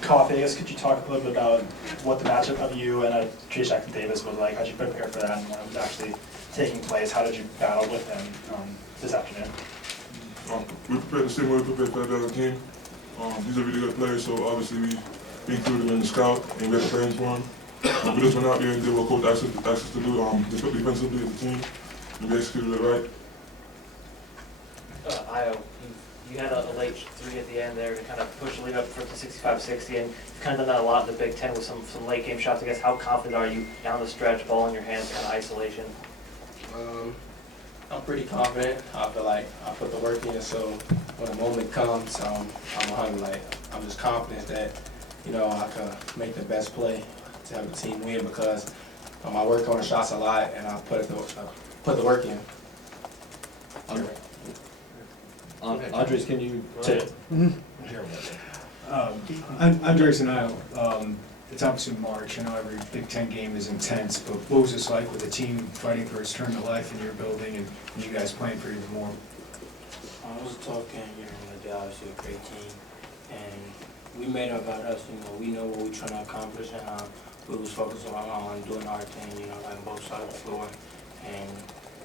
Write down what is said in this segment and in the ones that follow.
Coffee, I guess, could you talk a little bit about what the matchup of you and Jason Davis was like? How did you prepare for that, and when it was actually taking place, how did you battle with him this afternoon? We prepared the same way we prepared for the other team. He's a really good player, so obviously we included him in the scout, and we had plans for him. We just went out there and did what coach asked us to do, just put defensively as a team, and we executed it right. Ayo, you had a late three at the end there to kind of push the lead up for the 65-60, and you've kind of done that a lot in the Big Ten with some late game shots. I guess, how confident are you down the stretch, ball in your hands, kind of isolation? I'm pretty confident. I feel like I put the work in, so when the moment comes, I'm 100. Like, I'm just confident that, you know, I can make the best play to have the team win because I work on the shots a lot and I put the work in. Andres, can you take? Andres and I, it's obviously March. I know every Big Ten game is intense, but what was this like with the team fighting for its turn to life in your building and you guys playing for even more? It was a tough game here, they're obviously a great team, and we made it about us. You know, we know what we're trying to accomplish, and we was focused on doing our thing. You know, like both sides of the floor, and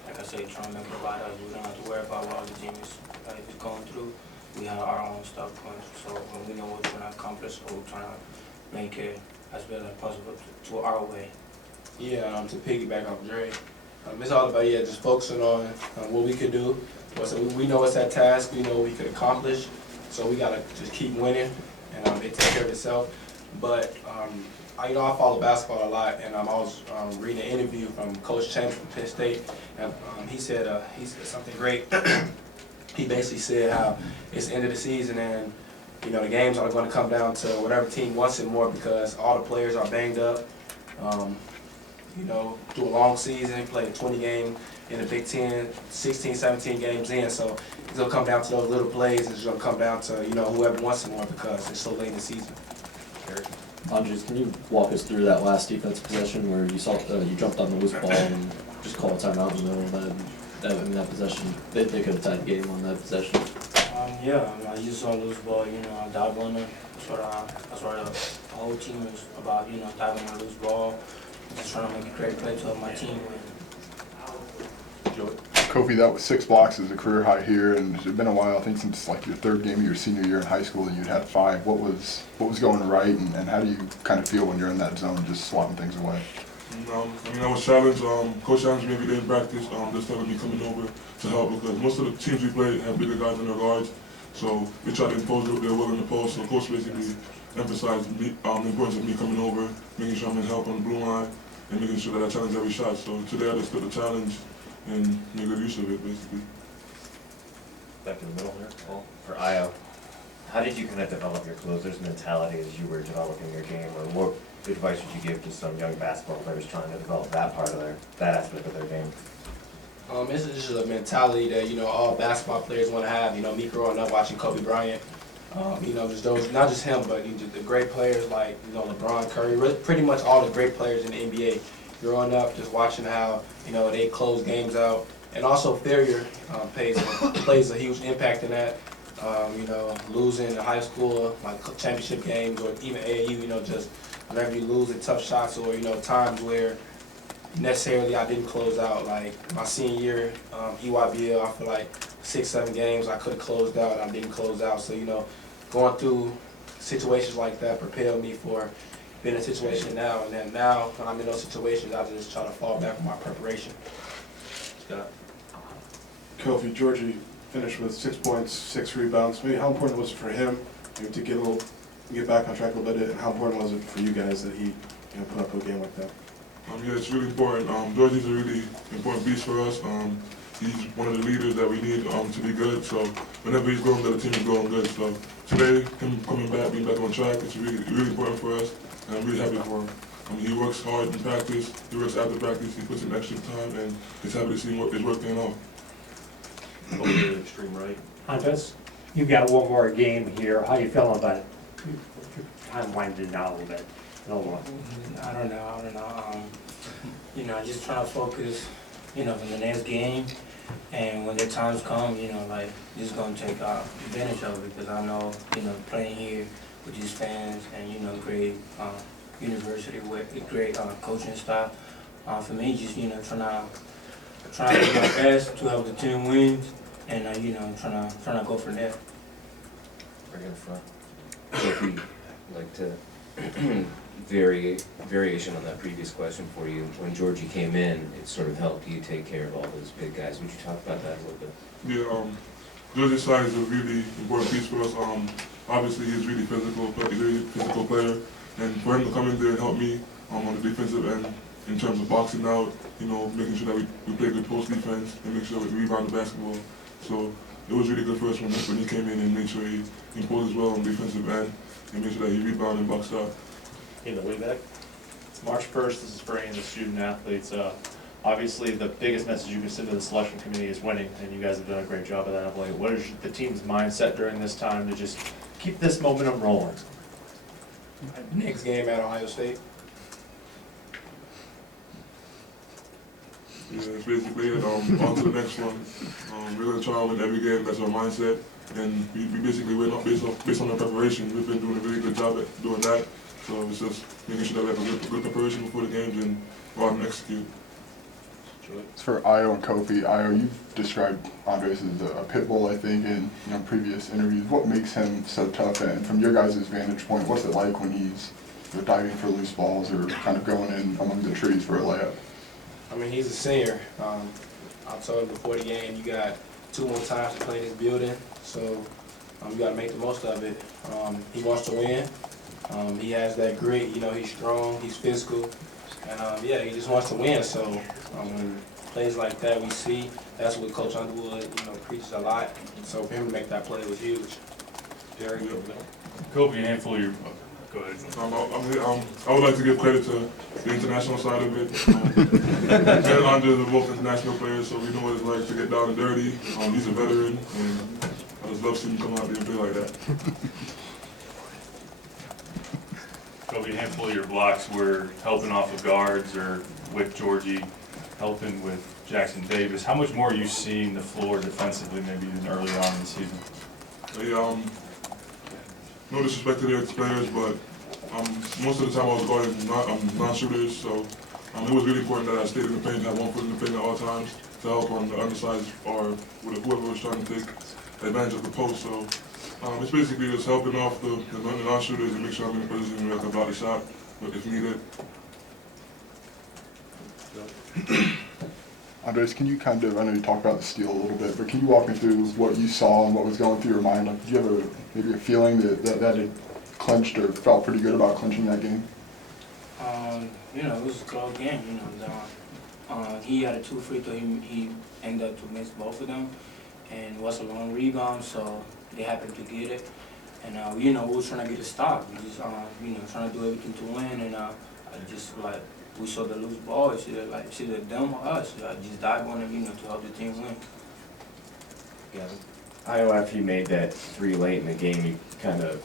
like I said, trying to make it about us. We don't have to worry about what other team is going through. We have our own stuff going, so when we know what we're trying to accomplish, so we're trying to make it as well as possible to our way. Yeah, to piggyback off Dre, it's all about just focusing on what we could do. So we know it's that task. We know what we could accomplish. So we gotta just keep winning, and it takes care of itself. But I follow basketball a lot, and I was reading an interview from Coach Chambers from Penn State, and he said something great. He basically said how it's the end of the season, and you know the games are going to come down to whatever team wants it more because all the players are banged up. You know, do a long season, play 20 games in the Big Ten, 16, 17 games in. So it's going to come down to those little plays. It's going to come down to, you know, whoever wants it more because it's so late in the season. Andres, can you walk us through that last defensive possession where you saw you jumped on the loose ball and just called a timeout in the middle of that possession? They could have tied the game on that possession. I just saw a loose ball. You know, I dived on it. That's what the whole team is about. You know, diving on a loose ball. Just trying to make a great play to help my team win. Kofi, that was 6 blocks as a career high here, and it's been a while, I think since like your 3rd game of your senior year in high school that you'd had 5. What was going right, and how do you kind of feel when you're in that zone, just swatting things away? I was challenged. Coach challenged me every day in practice. This time me coming over to help because most of the teams we played have bigger guys in their guards, so we tried to impose what they were willing to post. So coach basically emphasized the importance of me coming over, making sure I'm in help on the blue line, and making sure that I challenge every shot. So today I just took the challenge and made good use of it, basically. Back in the middle here, Paul. For Ayo, how did you kind of develop your closer's mentality as you were developing your game, or what advice would you give to some young basketball players trying to develop that aspect of their game? It's just a mentality that, you know, all basketball players want to have. You know, me growing up watching Kobe Bryant, you know, just those, not just him, but the great players like, you know, LeBron, Curry, pretty much all the great players in the NBA. Growing up, just watching how, you know, they close games out. And also failure plays a huge impact in that. You know, losing in high school, like championship games, or even AAU, you know, just whenever you lose at tough shots, or, you know, times where necessarily I didn't close out. Like my senior year, EYBL, I feel like 6, 7 games I could have closed out, and I didn't close out. So, you know, going through situations like that propelled me for being in a situation now. And then now, when I'm in those situations, I just try to fall back on my preparation. Scott? Kofi, Georgie finished with 6 points, 6 rebounds. Maybe how important was it for him to get back on track a little bit, and how important was it for you guys that he put up a game like that? Yeah, it's really important. Georgie's a really important piece for us. He's one of the leaders that we need to be good. So whenever he's going good, the team is going good. So today, him coming back, being back on track, it's really important for us, and I'm really happy for him. He works hard in practice. He works after practice. He puts in extra time, and it's happy to see his work paying off. Over to the extreme right. Andres, you've got one more game here. How you feeling about it? Time winding down a little bit. I don't know. You know, just trying to focus, you know, for the next game, And when the times come, you know, like, just gonna take advantage of it, because I know, you know, playing here with these fans and, you know, great university with a great coaching staff, for me, just, you know, trying to do my best to help the team win, and, you know, trying to go from there. Right in front. Kofi, like to variation on that previous question for you. When Georgie came in, it sort of helped you take care of all those big guys. Would you talk about that a little bit? Yeah, George's size is a really important piece for us. Obviously he's really physical, but he's a really physical player, and for him to come in there and help me on the defensive end in terms of boxing out, you know, making sure that we play good post defense and make sure we rebound the basketball. So it was really good for us when he came in and made sure he imposed as well on the defensive end and made sure that he rebounded and boxed out. In the way back. It's March 1st, this is for any of the student athletes. Obviously, the biggest message you can send to the selection committee is winning, and you guys have done a great job of that of late. What is the team's mindset during this time to just keep this momentum rolling? Next game at Ohio State. Yeah, it's basically it. On to the next one. We're going to try to win every game. That's our mindset. And we basically win based on our preparation. We've been doing a really good job at doing that. So it's just making sure that we have a good preparation before the games and go out and execute. It's for Ayo and Kofi. Ayo, you've described Andres as a pit bull, I think, in previous interviews. What makes him so tough? And from your guys' vantage point, what's it like when he's diving for loose balls or kind of going in among the trees for a layup? I mean, he's a senior. I told him before the game, you got 2 more times to play in this building, so you got to make the most of it. He wants to win. He has that grit. You know, he's strong, he's physical, and yeah, he just wants to win. So when plays like that we see, that's what Coach Underwood, you know, preaches a lot. So for him to make that play was huge. Jerry, Kofi, a handful of your. Go ahead. I would like to give credit to the international side of it. Me and Andre are both international players, so we know what it's like to get down and dirty. He's a veteran, and I just love seeing him come out there and play like that. Kofi, a handful of your blocks were helping off of guards or with Georgie, helping with Jackson Davis. How much more are you seeing the floor defensively maybe than earlier on in the season? No disrespect to their players, but most of the time I was guarding non-shooters, so it was really important that I stayed in the paint, had one foot in the paint at all times to help on the undersized or whoever was trying to take advantage of the post. So it's basically just helping off the non-shooters and make sure I'm in a position where I can block the shot if needed. Andres, can you kind of, I know you talked about the steal a little bit, but can you walk me through what you saw and what was going through your mind? Like, did you have maybe a feeling that it clinched or felt pretty good about clinching that game? You know, it was a close game, you know. He had a 2 free throw, he ended up to miss both of them, and it was a long rebound, so they happened to get it. And, you know, we were trying to get a stop. We just, you know, trying to do everything to win, and I just, like, we saw the loose ball, it's either them or us. I just dive on it, you know, to help the team win. Yeah. Ayo, after you made that 3 late in the game, you kind of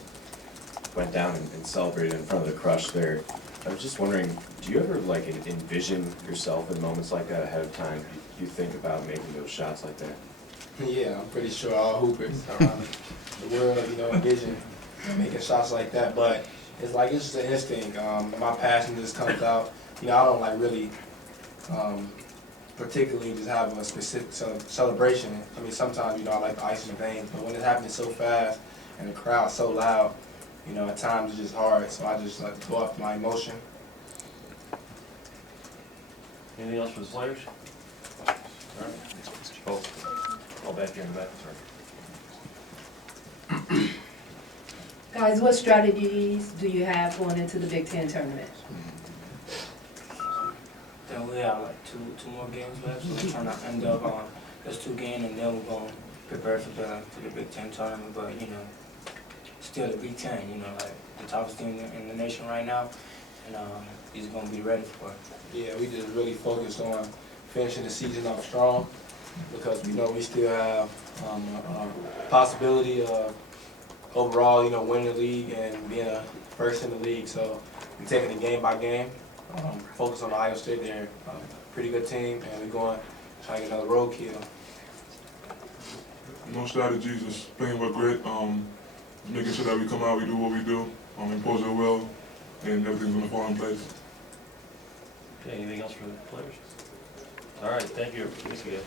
went down and celebrated in front of the crush there. I was just wondering, do you ever like envision yourself in moments like that ahead of time? Do you think about making those shots like that? Yeah, I'm pretty sure all hoopers around the world, you know, envision making shots like that. But it's like, it's just an instinct. My passion just comes out. You know, I don't like really particularly just have a specific celebration. I mean, sometimes, you know, I like the ice and veins, but when it happens so fast and the crowd's so loud, you know, at times it's just hard. So I just like to go off my emotion. Anything else for the players? All right. Oh, all back here in the back, sorry. Guys, what strategies do you have going into the Big Ten tournament? Then we have like two more games left, so we're trying to end up on just 2 games, and then we're going to prepare for the Big Ten tournament. But, you know, still the Big Ten, you know, like the toughest team in the nation right now, and he's going to be ready for it. Yeah, we just really focused on finishing the season off strong because we know we still have a possibility of overall, you know, winning the league and being a first in the league. So we're taking it game by game. Focus on Ohio State. They're a pretty good team, and we're going to try to get another road kill. no strategies, just playing with grit, making sure that we come out, we do what we do, impose our will, and everything's gonna fall in place. Okay, anything else for the players? All right, thank you. Thanks again.